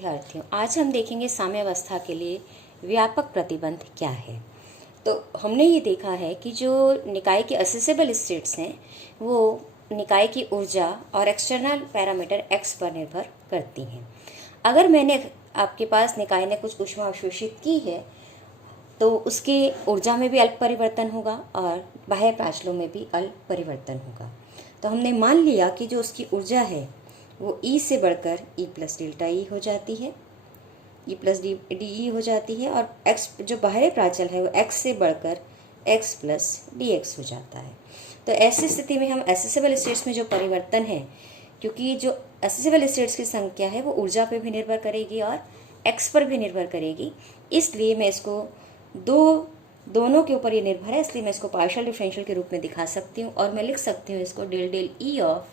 विद्यार्थियों, आज हम देखेंगे साम्यावस्था के लिए व्यापक प्रतिबंध क्या है। तो हमने ये देखा है कि जो निकाय की असेसेबल स्टेट्स हैं वो निकाय की ऊर्जा और एक्सटर्नल पैरामीटर x पर निर्भर करती हैं। अगर मैंने आपके पास निकाय ने कुछ ऊष्मा अवशोषित की है तो उसकी ऊर्जा में भी अल्प परिवर्तन होगा और बाह्य प्राचलों में भी अल्प परिवर्तन होगा। तो हमने मान लिया कि जो उसकी ऊर्जा है वो E से बढ़कर E प्लस डेल्टा E हो जाती है, E प्लस डी E हो जाती है, और X जो बाहरी प्राचल है वो X से बढ़कर X प्लस DX हो जाता है। तो ऐसी स्थिति में हम एसेसेबल स्टेट्स में जो परिवर्तन है, क्योंकि जो एसेसेबल स्टेट्स की संख्या है वो ऊर्जा पर भी निर्भर करेगी और X पर भी निर्भर करेगी, इसलिए मैं इसको दोनों के ऊपर ये निर्भर है, इसलिए मैं इसको पार्शियल डिफरेंशियल के रूप में दिखा सकती हूँ। और मैं लिख सकती हूँ इसको del del E of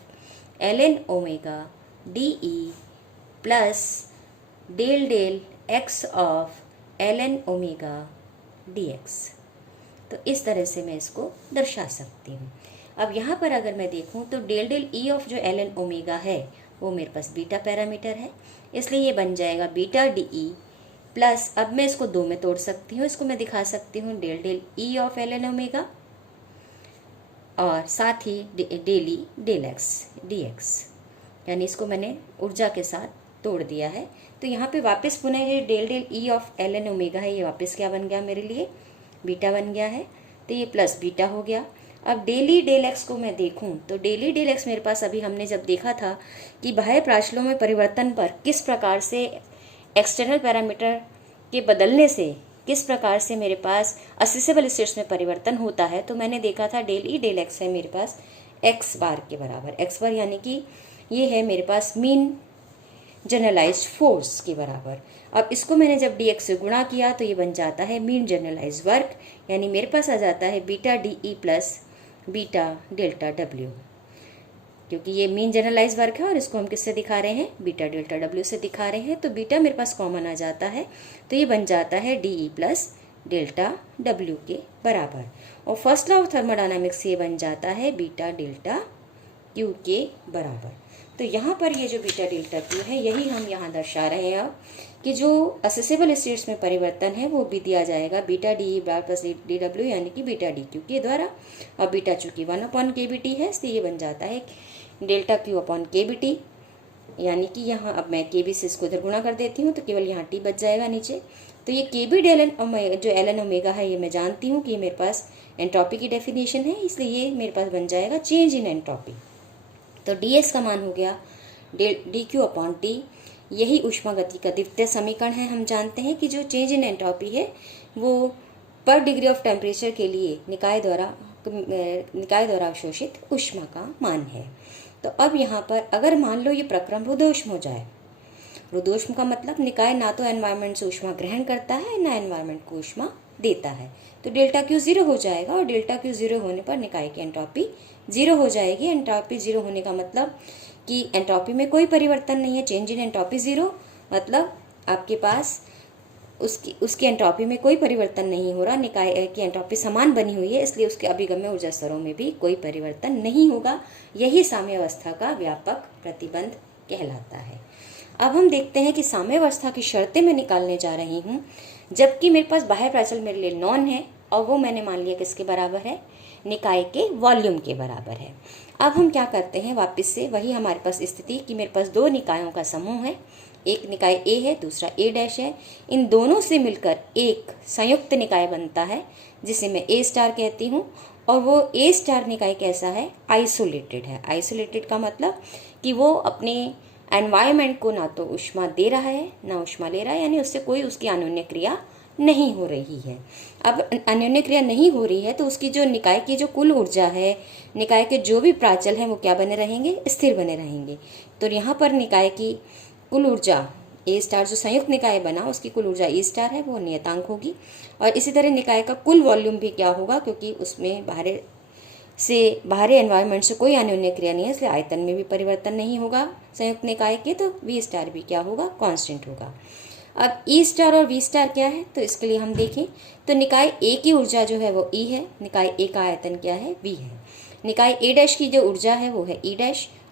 ln omega DE plus del del x of ln omega dx। तो इस तरह से मैं इसको दर्शा सकती हूँ। अब यहाँ पर अगर मैं देखूँ तो डेल डेल E ऑफ जो ln ओमेगा है वो मेरे पास बीटा पैरामीटर है, इसलिए ये बन जाएगा बीटा DE प्लस, अब मैं इसको दो में तोड़ सकती हूँ, इसको मैं दिखा सकती हूँ del del E of ln omega और साथ ही del E del x dx, यानी इसको मैंने ऊर्जा के साथ तोड़ दिया है। तो यहाँ पे वापस पुनः ये del del E of ln omega है, ये वापस क्या बन गया मेरे लिए, बीटा बन गया है, तो ये प्लस बीटा हो गया। अब डेल E डेल x को मैं देखूं तो डेल E डेल x मेरे पास अभी हमने जब देखा था कि बाह्य प्राचलों में परिवर्तन पर किस प्रकार से एक्सटर्नल पैरामीटर के बदलने से किस प्रकार से मेरे पास असेसेबल स्टेट्स में परिवर्तन होता है, तो मैंने देखा था डेल E डेल x है मेरे पास x बार के बराबर, x बार यानी कि ये है मेरे पास मीन जनरलाइज्ड फोर्स के बराबर। अब इसको मैंने जब dx से गुणा किया तो ये बन जाता है मीन जनरलाइज्ड वर्क, यानी मेरे पास आ जाता है beta DE plus beta delta W, क्योंकि ये मीन जनरलाइज वर्क है और इसको हम किससे दिखा रहे हैं, बीटा डेल्टा W से दिखा रहे हैं। तो बीटा मेरे पास कॉमन आ जाता है, तो ये बन जाता है DE प्लस डेल्टा W के बराबर। और फर्स्ट लॉ ऑफ थर्मोडायनामिक्स ये बन जाता है बीटा डेल्टा Q के बराबर। तो यहाँ पर ये जो बीटा डेल्टा Q है यही हम यहाँ दर्शा रहे हैं अब कि जो असेसेबल स्टेट्स में परिवर्तन है वो भी दिया जाएगा बीटा DE बार प्लस DW यानी कि बीटा DQ के द्वारा। और बीटा चूँकि 1/KBT है इसलिए ये बन जाता है डेल्टा Q/KBT, यानी कि यहाँ अब मैं KB से इसको इधर गुणा कर देती हूँ तो केवल यहाँ T बच जाएगा नीचे। तो ये KB डेल जो ln ओमेगा है ये मैं जानती हूँ कि ये मेरे पास एंट्रोपी की डेफिनेशन है, इसलिए ये मेरे पास बन जाएगा चेंज इन एंट्रोपी। तो dx का मान हो गया dQ/T, यही ऊष्मागति का द्वितीय समीकरण है। हम जानते हैं कि जो चेंज इन एंट्रोपी है वो पर डिग्री ऑफ टेम्परेचर के लिए निकाय द्वारा अवशोषित ऊष्मा का मान है। तो अब यहाँ पर अगर मान लो ये प्रक्रम रुद्धोष्म हो जाए, रुद्धोष्म का मतलब निकाय ना तो एनवायरनमेंट से ऊष्मा ग्रहण करता है ना एनवायरनमेंट को ऊष्मा देता है, तो डेल्टा Q 0 हो जाएगा और डेल्टा Q 0 होने पर निकाय की एंट्रोपी 0 हो जाएगी। एंट्रोपी 0 होने का मतलब कि एंट्रोपी में कोई परिवर्तन नहीं है, चेंज इन एंट्रोपी 0 मतलब आपके पास उसकी एंट्रोपी में कोई परिवर्तन नहीं हो रहा, निकाय की एंट्रोपी समान बनी हुई है, इसलिए उसके अभिगम्य ऊर्जा स्तरों में भी कोई परिवर्तन नहीं होगा। यही साम्यावस्था का व्यापक प्रतिबंध कहलाता है। अब हम देखते हैं कि साम्यावस्था की शर्तें मैं निकालने जा रही हूँ, जबकि मेरे पास बाह्य प्राचल मेरे लिए नॉन है और वो मैंने मान लिया किसके बराबर है, निकाय के वॉल्यूम के बराबर है। अब हम क्या करते हैं, वापस से वही हमारे पास स्थिति कि मेरे पास दो निकायों का समूह है, एक निकाय A है दूसरा A' है, इन दोनों से मिलकर एक संयुक्त निकाय बनता है जिसे मैं A स्टार कहती हूँ। और वो A स्टार निकाय कैसा है, आइसोलेटेड है। आइसोलेटेड का मतलब कि वो अपने एनवायरनमेंट को ना तो ऊष्मा दे रहा है ना ऊष्मा ले रहा है, यानी उससे कोई उसकी अन्योन्य क्रिया नहीं हो रही है। अब अन्योन्य क्रिया नहीं हो रही है तो उसकी जो निकाय की जो कुल ऊर्जा है, निकाय के जो भी प्राचल हैं वो क्या बने रहेंगे, स्थिर बने रहेंगे। तो यहाँ पर निकाय की कुल ऊर्जा A स्टार जो संयुक्त निकाय बना उसकी कुल ऊर्जा E स्टार है, वो नियतांक होगी। और इसी तरह निकाय का कुल वॉल्यूम भी क्या होगा, क्योंकि उसमें बाहरी एनवायरनमेंट से कोई अन्योन्य क्रिया नहीं है इसलिए आयतन में भी परिवर्तन नहीं होगा संयुक्त निकाय के, तो V स्टार भी क्या होगा, कांस्टेंट होगा। अब E स्टार और V स्टार क्या है, तो इसके लिए हम देखें तो निकाय A की ऊर्जा जो है वो E है, निकाय A का आयतन क्या है, V है। निकाय A' की जो ऊर्जा है वो है E'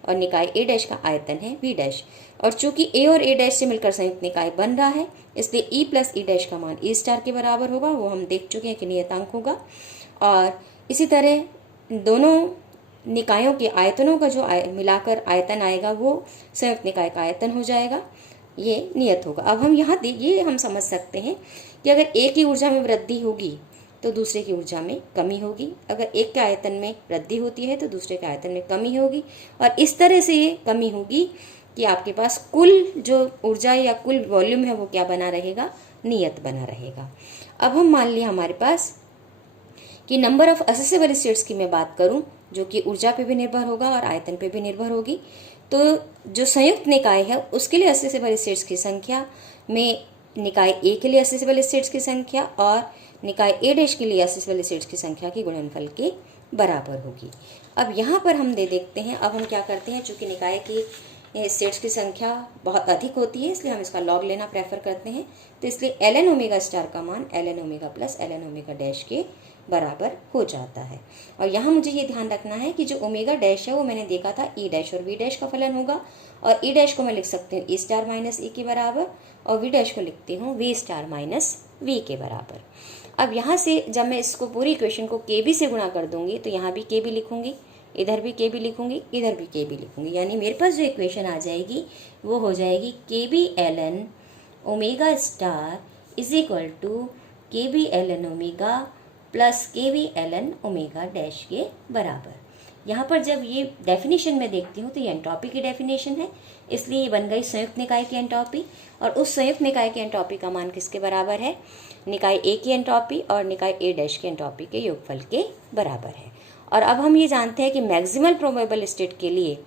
और निकाय ए डैश का आयतन है वी डैश। और चूंकि ए और ए डैश से मिलकर संयुक्त निकाय बन रहा है, इसलिए ई प्लस ई डैश का मान ई स्टार के बराबर होगा। वो हम देख चुके हैं कि नियतांक होगा। और इसी तरह दोनों निकायों के आयतनों का जो मिलाकर आयतन आएगा वो संयुक्त निकाय का आयतन हो जाएगा। ये नियत होगा। अब हम यहाँ ये हम समझ सकते हैं कि अगर एक की ऊर्जा में वृद्धि होगी तो दूसरे की ऊर्जा में कमी होगी, अगर एक के आयतन में वृद्धि होती है तो दूसरे के आयतन में कमी होगी। और इस तरह से ये कमी होगी कि आपके पास कुल जो ऊर्जा या कुल वॉल्यूम है वो क्या बना रहेगा, नियत बना रहेगा। अब हम मान लिया हमारे पास कि नंबर ऑफ असेसेबल स्टेट्स की मैं बात करूं, जो कि ऊर्जा पे भी निर्भर होगा और आयतन पे भी निर्भर होगी, तो जो संयुक्त निकाय है उसके लिए असेसेबल स्टेट्स की संख्या में निकाय ए के लिए असेसेबल स्टेट्स की संख्या और निकाय ए डैश के लिए असेसेबल स्टेट्स की संख्या की गुणनफल के बराबर होगी। अब यहाँ पर हम देखते हैं, अब हम क्या करते हैं, चूंकि निकाय की स्टेट्स की संख्या बहुत अधिक होती है इसलिए हम इसका लॉग लेना प्रेफर करते हैं। तो इसलिए ln ओमेगा स्टार का मान ln omega plus ln omega dash के बराबर हो जाता है। और यहाँ मुझे ये ध्यान रखना है कि जो ओमेगा डैश है वो मैंने देखा था ई डैश और वी डैश का फलन होगा, और ई डैश को मैं लिख सकती हूँ ई स्टार माइनस ई के बराबर, और वी डैश को लिखती हूँ वी स्टार माइनस वी के बराबर। अब यहाँ से जब मैं इसको पूरी इक्वेशन को के बी से गुणा कर दूंगी तो यहाँ भी के बी लिखूंगी, इधर भी के बी लिखूंगी, इधर भी के बी लिखूंगी, यानी मेरे पास जो इक्वेशन आ जाएगी वो हो जाएगी K B L omega star is equal to K B L omega plus K B L omega dash के बराबर। यहाँ पर जब ये डेफिनेशन में देखती हूँ तो ये एंट्रोपी की डेफिनेशन है, इसलिए ये बन गई संयुक्त निकाय की एंट्रोपी। और उस संयुक्त निकाय की एंट्रोपी का मान किसके बराबर है, निकाय ए की एंट्रोपी और निकाय ए डैश की एंट्रोपी के योगफल के बराबर है। और अब हम ये जानते हैं कि मैक्सिमल प्रोबेबल स्टेट के लिए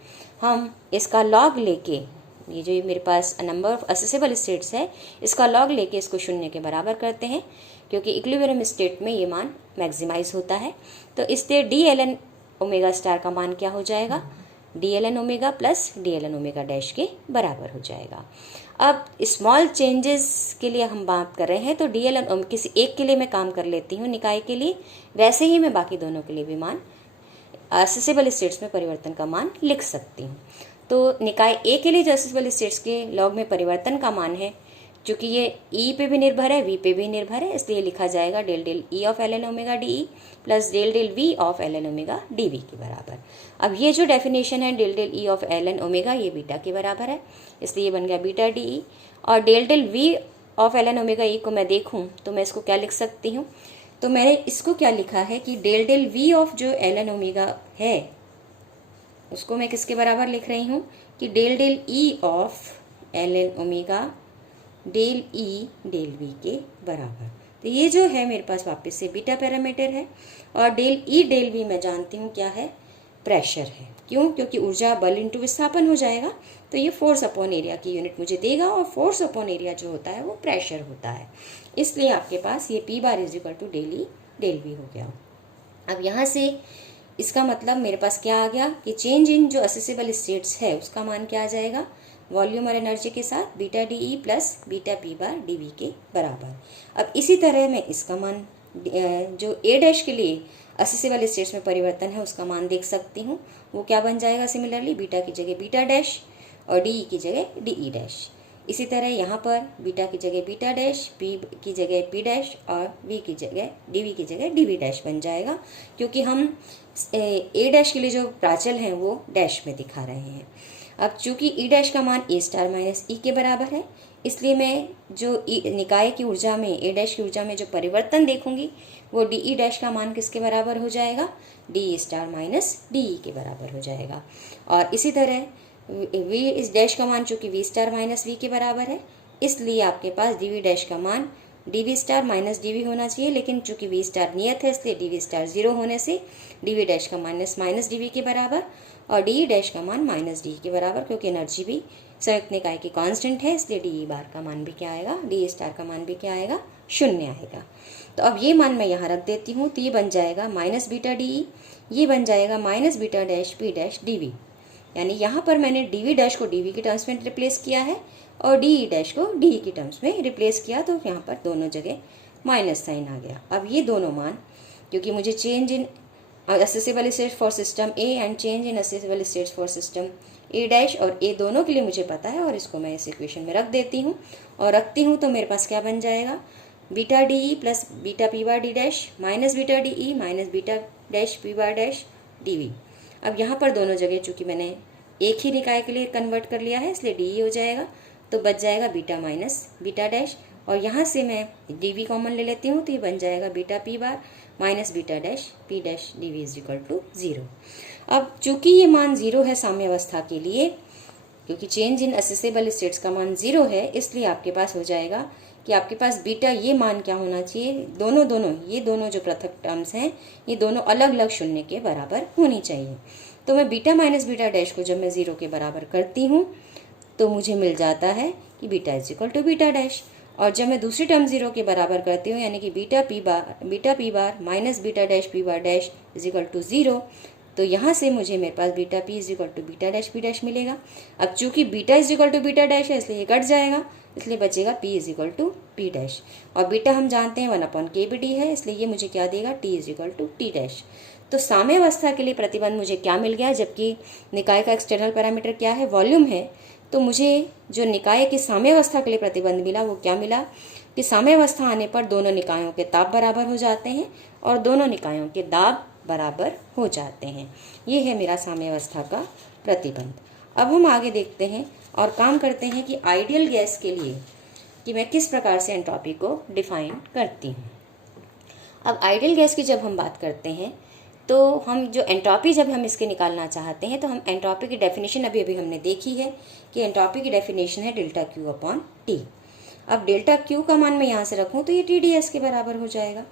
हम इसका लॉग लेके, ये जो मेरे पास नंबर ऑफ असेसेबल स्टेट्स है, इसका लॉग लेके इसको शून्य के बराबर करते हैं, क्योंकि इक्विलिब्रियम स्टेट में ये मान मैक्सिमाइज होता है। तो इसलिए D L N omega star का मान क्या हो जाएगा, D L N omega plus D L N omega dash के बराबर हो जाएगा। अब स्मॉल चेंजेस के लिए हम बात कर रहे हैं, तो डी एल एन किसी एक के लिए मैं काम कर लेती हूँ निकाय के लिए, वैसे ही मैं बाकी दोनों के लिए भी मान असेसेबल स्टेट्स में परिवर्तन का मान लिख सकती हूँ। तो निकाय ए के लिए जो असेसेबल स्टेट्स के लॉग में परिवर्तन का मान है, चूंकि ये ई पे भी निर्भर है, वी पे भी निर्भर है, इसलिए लिखा जाएगा del del E of L N omega D E plus del del V of L N omega D V के बराबर। अब ये जो डेफिनेशन है del del E of L N omega, ये बीटा के बराबर है, इसलिए ये बन गया बीटा डी ई। और del del V of L N omega E को मैं देखूँ तो मैं इसको क्या लिख सकती हूँ, तो मैंने इसको क्या लिखा है कि डेल डेल वी ऑफ जो एल एन ओमेगा है उसको मैं किसके बराबर लिख रही हूँ कि del del E of L N omega del E del V के बराबर। तो ये जो है मेरे पास वापस से बीटा पैरामीटर है, और डेल ई डेल वी मैं जानती हूँ क्या है, प्रेशर है। क्यों, क्योंकि ऊर्जा बल इंटू विस्थापन हो जाएगा, तो ये फोर्स अपॉन एरिया की यूनिट मुझे देगा, और फोर्स अपॉन एरिया जो होता है वो प्रेशर होता है, इसलिए आपके पास ये P bar is equal to del E del V हो गया। अब यहाँ से इसका मतलब मेरे पास क्या आ गया कि चेंज इन जो असेसेबल स्टेट्स है उसका मान क्या आ जाएगा, वॉल्यूम और एनर्जी के साथ beta D E plus beta P bar D V के बराबर। अब इसी तरह मैं इसका मान जो ए डैश के लिए असेसेबल स्टेट्स में परिवर्तन है उसका मान देख सकती हूँ, वो क्या बन जाएगा, सिमिलरली बीटा की जगह बीटा डैश और डी ई की जगह डी ई डैश। इसी तरह यहाँ पर बीटा की जगह बीटा डैश, पी की जगह पी डैश और वी की जगह डी वी की जगह डी वी डैश बन जाएगा, क्योंकि हम ए डैश के लिए जो प्राचल हैं वो डैश में दिखा रहे हैं। अब चूंकि ई डैश का मान ए स्टार माइनस ई के बराबर है, इसलिए मैं जो निकाय की ऊर्जा में ए डैश की ऊर्जा में जो परिवर्तन देखूंगी वो डी ई डैश का मान किसके बराबर हो जाएगा, D E star minus D E के बराबर हो जाएगा। और इसी तरह वी इस डैश का मान चूंकि वी स्टार माइनस वी के बराबर है, इसलिए आपके पास डी वी डैश का मान D V star minus D V होना चाहिए, लेकिन चूंकि वी स्टार नियत है इसलिए डी वी स्टार 0 होने से डी वी डैश का माइनस माइनस डी वी के बराबर और डी ई डैश का मान माइनस डी के बराबर, क्योंकि एनर्जी भी संयुक्त निकाय की कांस्टेंट है, इसलिए डी ई बार का मान भी क्या आएगा, डी ई स्टार का मान भी क्या आएगा, 0 आएगा। तो अब ये मान मैं यहाँ रख देती हूँ, तो ये बन जाएगा माइनस बीटा डी ई, ये बन जाएगा minus beta dash P dash D V, यानी यहाँ पर मैंने डी वी डैश को डी वी की टर्म्स में रिप्लेस किया है और डी ई डैश को डी ई की टर्म्स में रिप्लेस किया, तो यहाँ पर दोनों जगह माइनस साइन आ गया। अब ये दोनों मान, क्योंकि मुझे change in accessible states for system A and change in accessible states for system A dash और ए दोनों के लिए मुझे पता है, और इसको मैं इस इक्वेशन में रख देती हूँ और रखती हूँ तो मेरे पास क्या बन जाएगा, beta D E plus beta P bar D dash minus beta D E minus beta dash P bar dash D V. अब यहाँ पर दोनों जगह चूंकि मैंने एक ही निकाय के लिए कन्वर्ट कर लिया है इसलिए डी ई हो जाएगा, तो बच जाएगा बीटा माइनस बीटा डैश, और यहाँ से मैं डी वी कॉमन ले लेती हूँ तो ये बन जाएगा beta P bar minus beta dash P dash D V is equal to 0। अब चूंकि ये मान 0 है साम्यावस्था के लिए, क्योंकि चेंज इन असेसिबल स्टेट्स का मान 0 है, इसलिए आपके पास हो जाएगा कि आपके पास बीटा ये मान क्या होना चाहिए, ये दोनों जो पृथक टर्म्स हैं ये दोनों अलग अलग शून्य के बराबर होनी चाहिए। तो मैं बीटा माइनस बीटा डैश को जब मैं 0 के बराबर करती हूँ तो मुझे मिल जाता है कि beta is equal to beta dash, और जब मैं दूसरी टर्म 0 के बराबर करती हूँ यानी कि beta P bar minus beta dash P bar dash is equal to 0, तो यहाँ से मुझे मेरे पास beta P is equal to beta dash P dash मिलेगा। अब चूंकि beta is equal to beta dash है इसलिए ये कट जाएगा, इसलिए बचेगा P is equal to P dash, और बीटा हम जानते हैं 1/kbd है, इसलिए ये मुझे क्या देगा, T is equal to T dash. तो साम्यावस्था के लिए प्रतिबंध मुझे क्या मिल गया, जबकि निकाय का एक्सटर्नल पैरामीटर क्या है, वॉल्यूम है, तो मुझे जो निकाय की साम्यावस्था के लिए प्रतिबंध मिला वो क्या मिला कि साम्यावस्था आने पर दोनों निकायों के ताप बराबर हो जाते हैं और दोनों निकायों के दाब बराबर हो जाते हैं। ये है मेरा साम्यावस्था का प्रतिबंध। अब हम आगे देखते हैं और काम करते हैं कि आइडियल गैस के लिए कि मैं किस प्रकार से एंट्रोपी को डिफाइन करती हूँ। अब आइडियल गैस की जब हम बात करते हैं तो हम जो एंट्रोपी जब हम इसके निकालना चाहते हैं तो हम एंट्रोपी की डेफिनेशन अभी हमने देखी है कि एंट्रोपी की डेफिनेशन है डेल्टा क्यू अपॉन टी। अब डेल्टा क्यू का मान मैं यहाँ से रखूँ तो ये टी डी एस के बराबर हो जाएगा।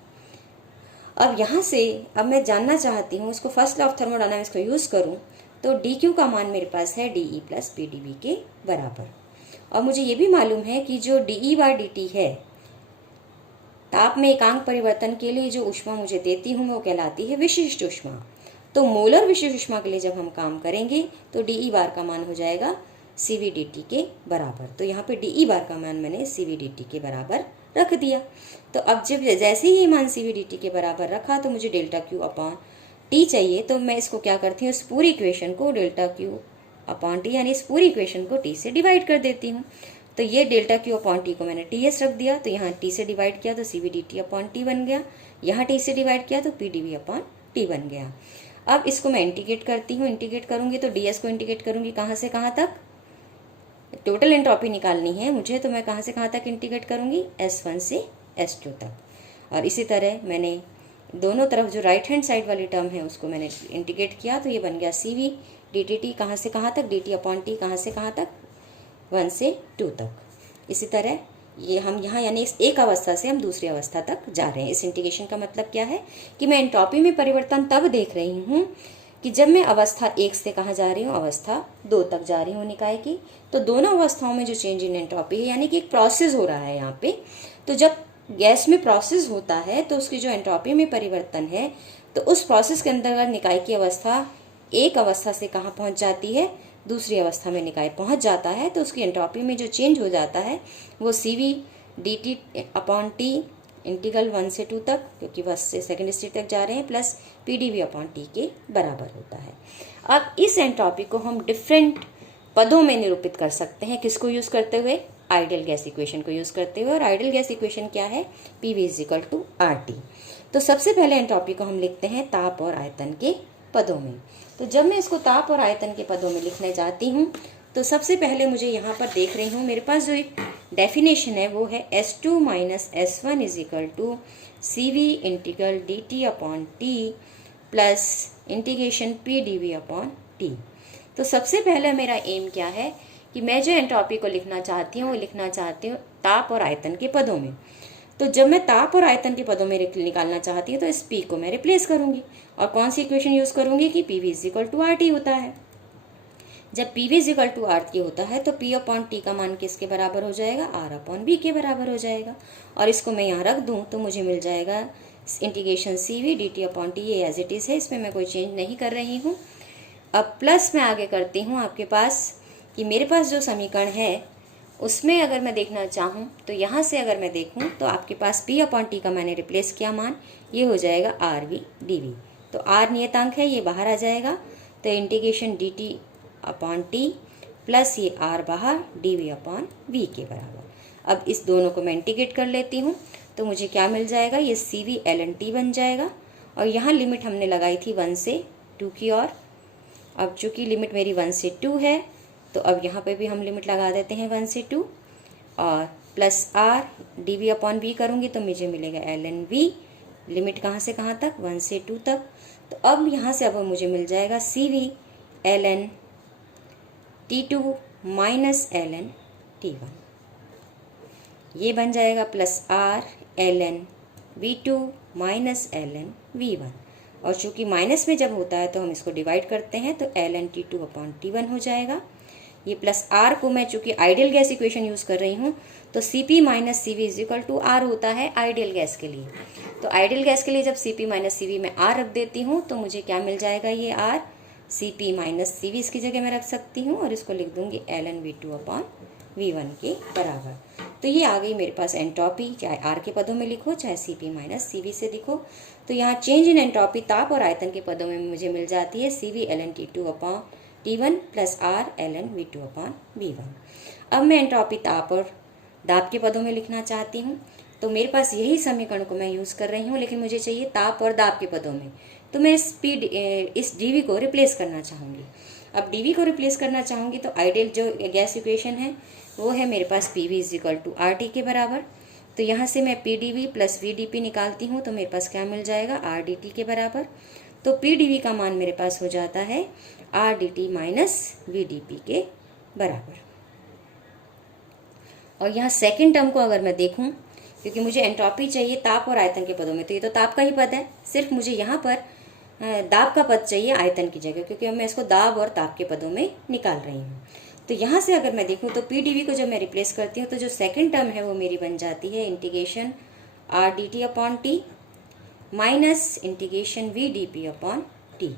अब यहाँ से अब मैं जानना चाहती हूँ उसको फर्स्ट लॉ ऑफ थर्मोडायनामिक्स को यूज़ करूँ तो डी क्यू का मान मेरे पास है D E plus P D V के बराबर, और मुझे ये भी मालूम है कि जो डी ई बार डी टी है ताप में एकांक परिवर्तन के लिए जो ऊष्मा मुझे देती हूँ वो कहलाती है विशिष्ट ऊष्मा। तो मोलर विशिष्ट ऊष्मा के लिए जब हम काम करेंगे तो डी ई बार का मान हो जाएगा सी वी डी टी के बराबर। तो यहाँ पे डी ई बार का मान मैंने सी वी डी टी के बराबर रख दिया। तो अब जब जैसे ही मान सी वी डी टी के बराबर रखा तो मुझे डेल्टा क्यू अपॉन टी चाहिए, तो मैं इसको क्या करती हूँ, इस पूरी इक्वेशन को डेल्टा क्यू अपॉन टी यानी इस पूरी इक्वेशन को टी से डिवाइड कर देती हूँ। तो ये डेल्टा क्यू अपॉन टी को मैंने टी एस रख दिया, तो यहाँ टी से डिवाइड किया तो C V D T upon T बन गया, यहाँ टी से डिवाइड किया तो P D V upon T बन गया। अब इसको मैं इंटीग्रेट करती हूँ, इंटीग्रेट करूँगी तो डी एस को इंटीग्रेट करूँगी कहाँ से कहाँ तक, टोटल एंट्रोपी निकालनी है मुझे, तो मैं कहाँ से कहाँ तक इंटीग्रेट करूँगी, S1 से S2 तक। और इसी तरह मैंने दोनों तरफ जो राइट हैंड साइड वाली टर्म है उसको मैंने इंटीग्रेट किया तो ये बन गया सी वी डी टी टी कहाँ से कहाँ तक, डी टी अपॉन टी कहाँ से कहाँ तक, 1 से 2 तक। इसी तरह ये हम यहाँ यानी इस एक अवस्था से हम दूसरी अवस्था तक जा रहे हैं। इस इंटीग्रेशन का मतलब क्या है कि मैं एंट्रोपी में परिवर्तन तब देख रही हूँ कि जब मैं अवस्था 1 से कहाँ जा रही हूँ, अवस्था 2 तक जा रही हूँ निकाय की। तो दोनों अवस्थाओं में जो चेंज इन एंट्रोपी है यानी कि एक प्रोसेस हो रहा है यहाँ पे। तो जब गैस में प्रोसेस होता है तो उसकी जो एंट्रोपी में परिवर्तन है तो उस प्रोसेस के अंतर्गत निकाय की अवस्था एक अवस्था से कहाँ पहुँच जाती है, दूसरी अवस्था में निकाय पहुँच जाता है। तो उसकी एंट्रोपी में जो चेंज हो जाता है वो C V D T upon T integral 1 से 2 तक, क्योंकि 1 से सेकेंड स्टेज तक जा रहे हैं, plus P D V upon T के बराबर होता है। अब इस एंट्रोपी को हम डिफरेंट पदों में निरूपित कर सकते हैं, किसको यूज़ करते हुए, आइडियल गैस इक्वेशन को यूज़ करते हुए। और आइडियल गैस इक्वेशन क्या है, P V is equal to R T. तो सबसे पहले एंट्रोपी को हम लिखते हैं ताप और आयतन के पदों में। तो जब मैं इसको ताप और आयतन के पदों में लिखने जाती हूँ तो सबसे पहले मुझे यहाँ पर देख रही हूँ मेरे पास जो एक डेफिनेशन है वो है S2 minus S1 is equal to C V integral D T upon T plus integration P D V upon T. तो सबसे पहले मेरा एम क्या है कि मैं जो एंट्रोपी को लिखना चाहती हूँ वो लिखना चाहती हूँ ताप और आयतन के पदों में। तो जब मैं ताप और आयतन के पदों में निकालना चाहती हूँ तो इस पी को मैं रिप्लेस करूँगी और कौन सी इक्वेशन यूज़ करूँगी कि P V is equal to R T होता है। जब P V is equal to R T होता है तो पी अपॉन टी का मान किसके बराबर हो जाएगा, आर अपॉन बी के बराबर हो जाएगा। और इसको मैं यहाँ रख दूँ तो मुझे मिल जाएगा integration C V D T upon T, ये एज इट इज़ है, इसमें मैं कोई चेंज नहीं कर रही हूँ। अब प्लस मैं आगे करती हूँ आपके पास कि मेरे पास जो समीकरण है उसमें अगर मैं देखना चाहूँ तो यहाँ से अगर मैं देखूँ तो आपके पास पी अपॉन टी का मैंने रिप्लेस किया मान, ये हो जाएगा आर वी डी वी। तो आर नियतांक है, ये बाहर आ जाएगा, तो integration D T upon T plus ये आर बाहर डी वी अपॉन वी के बराबर। अब इस दोनों को मैं इंटीग्रेट कर लेती हूँ, तो मुझे क्या मिल जाएगा, ये सी वी एल एन टी बन जाएगा। और यहाँ लिमिट हमने लगाई थी 1 से 2 की ओर। अब चूँकि लिमिट मेरी 1 से 2 है, तो अब यहाँ पे भी हम लिमिट लगा देते हैं 1 से 2, और plus R D V upon V करूँगी तो मुझे मिलेगा एल एन वी। लिमिट कहाँ से कहाँ तक, 1 से 2 तक। तो अब यहाँ से अब मुझे मिल जाएगा C V L N T two minus L N T one, ये बन जाएगा plus R L N V two minus L N V one. और चूँकि माइनस में जब होता है तो हम इसको डिवाइड करते हैं, तो L N T two upon T one हो जाएगा। ये प्लस आर को मैं चूँकि आइडियल गैस इक्वेशन यूज़ कर रही हूँ, तो C P minus C V is equal to R होता है आइडियल गैस के लिए। तो आइडियल गैस के लिए जब C P minus C V में आर रख देती हूँ, तो मुझे क्या मिल जाएगा, ये R C P minus C V इसकी जगह मैं रख सकती हूँ, और इसको लिख दूँगी L N V two upon V one के बराबर। तो ये आ गई मेरे पास एंट्रोपी, चाहे आर के पदों में लिखो चाहे C P minus C V से लिखो। तो यहाँ चेंज इन एंट्रोपी ताप और आयतन के पदों में मुझे मिल जाती है C V L N T two upon T one plus R L N V two upon V one. अब मैं एंट्रोपी ताप और दाब के पदों में लिखना चाहती हूँ, तो मेरे पास यही समीकरण को मैं यूज़ कर रही हूँ, लेकिन मुझे चाहिए ताप और दाब के पदों में। तो मैं इस डी वी को रिप्लेस करना चाहूँगी। अब डी वी को रिप्लेस करना चाहूँगी तो आइडियल जो गैस इक्वेशन है वो है मेरे पास P V is equal to R T के बराबर। तो यहाँ से मैं P D V plus V D P निकालती हूँ, तो मेरे पास क्या मिल जाएगा, आर डी टी के बराबर। तो पी डी वी का मान मेरे पास हो जाता है R D T minus V D P के बराबर। और यहाँ सेकेंड टर्म को अगर मैं देखूँ, क्योंकि मुझे एंट्रोपी चाहिए ताप और आयतन के पदों में, तो ये तो ताप का ही पद है, सिर्फ मुझे यहाँ पर दाब का पद चाहिए आयतन की जगह, क्योंकि मैं इसको दाब और ताप के पदों में निकाल रही हूँ। तो यहाँ से अगर मैं देखूँ तो पी डी वी को जब मैं रिप्लेस करती हूँ, तो जो सेकंड टर्म है वो मेरी बन जाती है integration R D T upon T minus integration V D P upon T,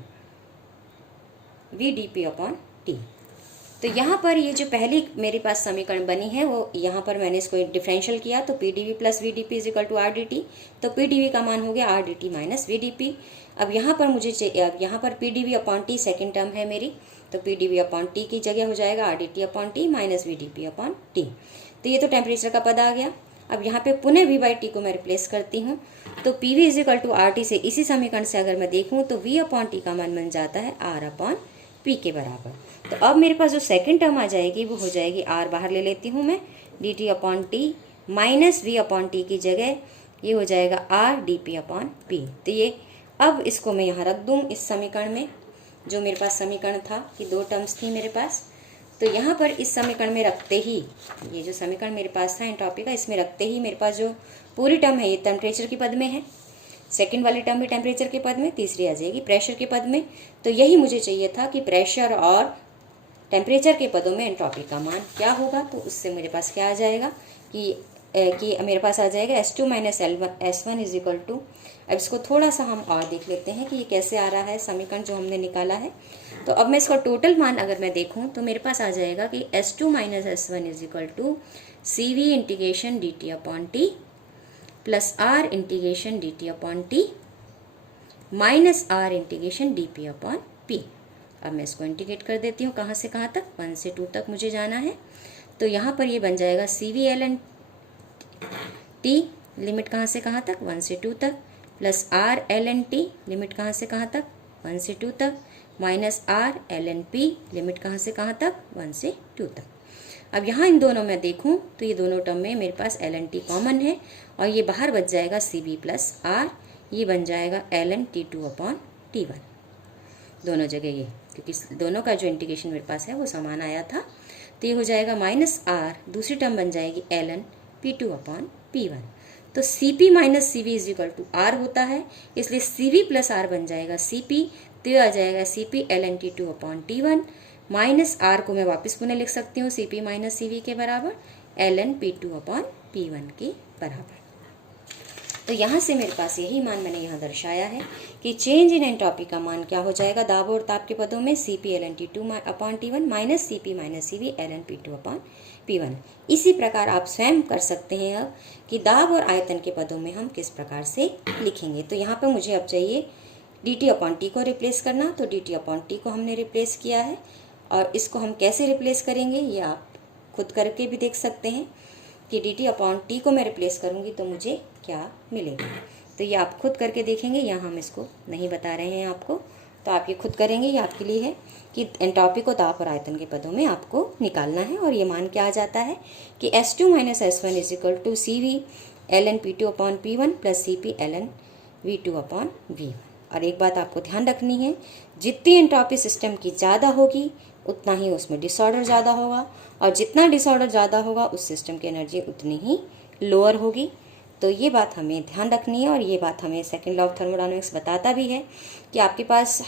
V D P upon T. तो यहाँ पर ये जो पहली मेरे पास समीकरण बनी है, वो यहाँ पर मैंने इसको डिफरेंशियल किया, तो P D V plus V D P is equal to R D T. तो पी डी वी का मान हो गया R D T minus V D P. अब यहाँ पर मुझे चाहिए, अब यहाँ पर P D V upon T second term है मेरी, तो P D V upon T की जगह हो जाएगा R D T upon T minus V D P upon T. तो ये तो टेम्परेचर का पद आ गया। अब यहाँ पे पुनः वी बाई टी को मैं रिप्लेस करती हूँ, तो P V is equal to R T से इसी समीकरण से अगर मैं देखूँ तो वी अपॉन टी का मान बन जाता है आर अपॉन पी के बराबर। तो अब मेरे पास जो सेकंड टर्म आ जाएगी वो हो जाएगी, आर बाहर ले लेती हूँ मैं, D T upon T minus V upon T की जगह ये हो जाएगा R D P upon P. तो ये अब इसको मैं यहाँ रख दूँ इस समीकरण में, जो मेरे पास समीकरण था कि दो टर्म्स थी मेरे पास। तो यहाँ पर इस समीकरण में रखते ही, ये जो समीकरण मेरे पास था एंट्रोपी का, इसमें रखते ही मेरे पास जो पूरी टर्म है ये टेम्परेचर के पद में है, सेकंड वाली टर्म भी टेम्परेचर के पद में, तीसरी आ जाएगी प्रेशर के पद में। तो यही मुझे चाहिए था कि प्रेशर और टेम्परेचर के पदों में एंट्रोपी का मान क्या होगा। तो उससे मेरे पास क्या आ जाएगा कि मेरे पास आ जाएगा S2 minus S1 is equal to, अब इसको थोड़ा सा हम और देख लेते हैं कि ये कैसे आ रहा है समीकरण जो हमने निकाला है। तो अब मैं इसका टोटल मान अगर मैं देखूं तो मेरे पास आ जाएगा कि S2 minus S1 is equal to C V integration D T upon T plus R integration D T upon T minus R integration D P upon P. अब मैं इसको इंटीग्रेट कर देती हूँ, कहाँ से कहाँ तक, 1 से 2 तक मुझे जाना है। तो यहाँ पर ये बन जाएगा C V L N T, limit कहाँ से कहाँ तक, 1 से 2 तक, plus R L N T, limit कहाँ से कहाँ तक, 1 से 2 तक, minus R L N P, limit कहाँ से कहाँ तक, 1 से 2 तक। अब यहाँ इन दोनों में देखूँ तो ये दोनों टर्म में मेरे पास एल एन टी कॉमन है, और ये बाहर बच जाएगा सी बी प्लस आर, ये बन जाएगा L N T two upon T one दोनों जगह ये, क्योंकि दोनों का जो इंटीग्रेशन मेरे पास है वो समान आया था। तो ये हो जाएगा माइनस आर, दूसरी टर्म बन जाएगी L N P two upon P one. तो C P minus C V is equal to R होता है, इसलिए सी वी प्लस आर बन जाएगा सी पी। तो ये आ जाएगा C P L N T two upon T one minus R को मैं वापस पुनः लिख सकती हूँ C P minus C V के बराबर L N P two upon P one के बराबर। तो यहाँ से मेरे पास यही मान मैंने यहाँ दर्शाया है कि चेंज इन एंट्रोपी का मान क्या हो जाएगा दाब और ताप के पदों में, C P L N T two upon T one minus C P minus C V L N P two upon P one. इसी प्रकार आप स्वयं कर सकते हैं अब कि दाब और आयतन के पदों में हम किस प्रकार से लिखेंगे। तो यहाँ पर मुझे अब चाहिए dt/t को रिप्लेस करना, तो dt/t को हमने रिप्लेस किया है। और इसको हम कैसे रिप्लेस करेंगे ये आप खुद करके भी देख सकते हैं कि dt/t को मैं रिप्लेस करूँगी तो मुझे क्या मिलेगा। तो ये आप खुद करके देखेंगे, यहाँ हम इसको नहीं बता रहे हैं आपको, तो आप ये खुद करेंगे। ये आपके लिए है कि एंट्रोपी को दाब और आयतन के पदों में आपको निकालना है। और ये मान क्या आ जाता है कि S2 - S1 = CV ln P2/P1 + CP ln V2/V1। और एक बात आपको ध्यान रखनी है, जितनी एंट्रोपी सिस्टम की ज़्यादा होगी उतना ही उसमें डिसऑर्डर ज़्यादा होगा, और जितना डिसऑर्डर ज़्यादा होगा उस सिस्टम की एनर्जी उतनी ही लोअर होगी। तो ये बात हमें ध्यान रखनी है। और ये बात हमें सेकंड लॉ ऑफ थर्मोडायनामिक्स बताता भी है कि आपके पास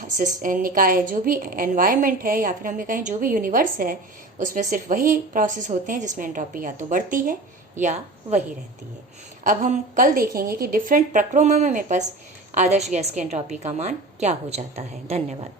निकाय जो भी एनवायरनमेंट है, या फिर हमें कहें जो भी यूनिवर्स है, उसमें सिर्फ वही प्रोसेस होते हैं जिसमें एंट्रोपी या तो बढ़ती है या वही रहती है। अब हम कल देखेंगे कि डिफरेंट प्रक्रमों में मेरे पास आदर्श गैस की एंट्रोपी का मान क्या हो जाता है। धन्यवाद।